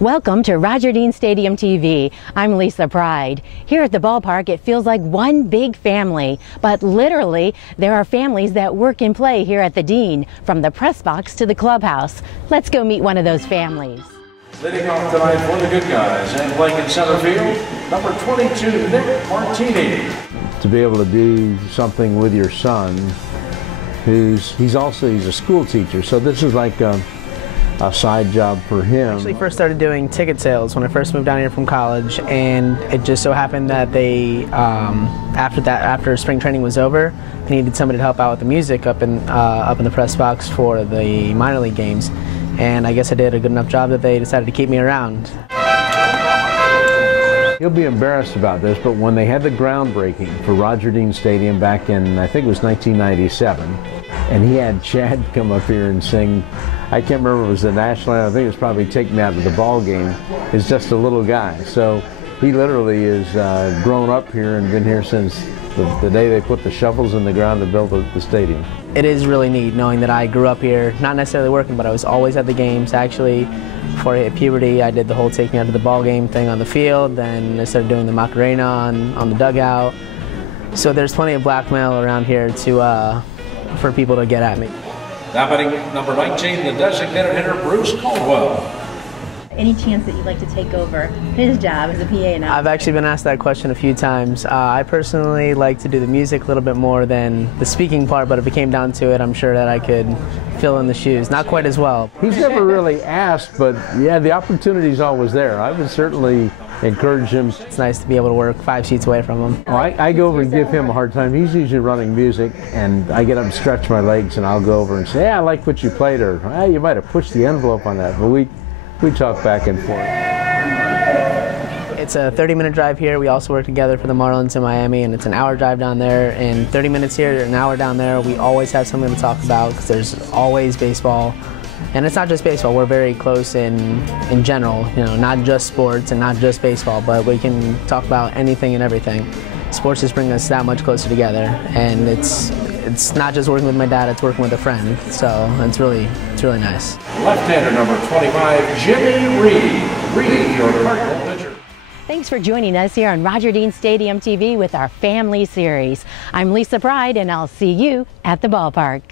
Welcome to Roger Dean Stadium TV. I'm Lisa Pride. Here at the ballpark, it feels like one big family, but literally there are families that work and play here at the Dean, from the press box to the clubhouse. Let's go meet one of those families. Leading off tonight for the good guys and playing in center field, number 22, Nick Martini. To be able to do something with your son, he's a school teacher, so this is like a side job for him. I actually first started doing ticket sales when I first moved down here from college, and it just so happened that they, after spring training was over, they needed somebody to help out with the music up in the press box for the minor league games, and I guess I did a good enough job that they decided to keep me around. He'll be embarrassed about this, but when they had the groundbreaking for Roger Dean Stadium back in, I think it was 1997, and he had Chad come up here and sing, I can't remember if it was the national anthem, I think it was probably Take Me Out to the Ball Game, is just a little guy. So he literally is grown up here and been here since the day they put the shovels in the ground to build the stadium. It is really neat knowing that I grew up here, not necessarily working, but I was always at the games. Actually, before I hit puberty, I did the whole Take Me Out to the Ball Game thing on the field, then I started doing the Macarena on the dugout. So there's plenty of blackmail around here for people to get at me. Now batting number 19, the designated hitter, Bruce Caldwell. Any chance that you'd like to take over his job as a PA now? I've actually been asked that question a few times. I personally like to do the music a little bit more than the speaking part, but if it came down to it, I'm sure that I could fill in the shoes. Not quite as well. He's never really asked, but yeah, the opportunity's always there. I would certainly encourage him. It's nice to be able to work 5 seats away from him. Oh, I go over and give him a hard time. He's usually running music, and I get up and stretch my legs, and I'll go over and say, hey, I like what you played, or hey, you might have pushed the envelope on that. But we talk back and forth. It's a 30-minute drive here. We also work together for the Marlins in Miami, and it's an hour drive down there, and 30 minutes here, an hour down there. We always have something to talk about because there's always baseball. And it's not just baseball, we're very close in general, you know, not just sports and not just baseball, but we can talk about anything and everything. Sports just bring us that much closer together, and it's not just working with my dad, it's working with a friend, so it's really nice. Left-hander number 25, Jimmy Reed. Reed, your Cardinal pitcher. Thanks for joining us here on Roger Dean Stadium TV with our Family Series. I'm Lisa Pride, and I'll see you at the ballpark.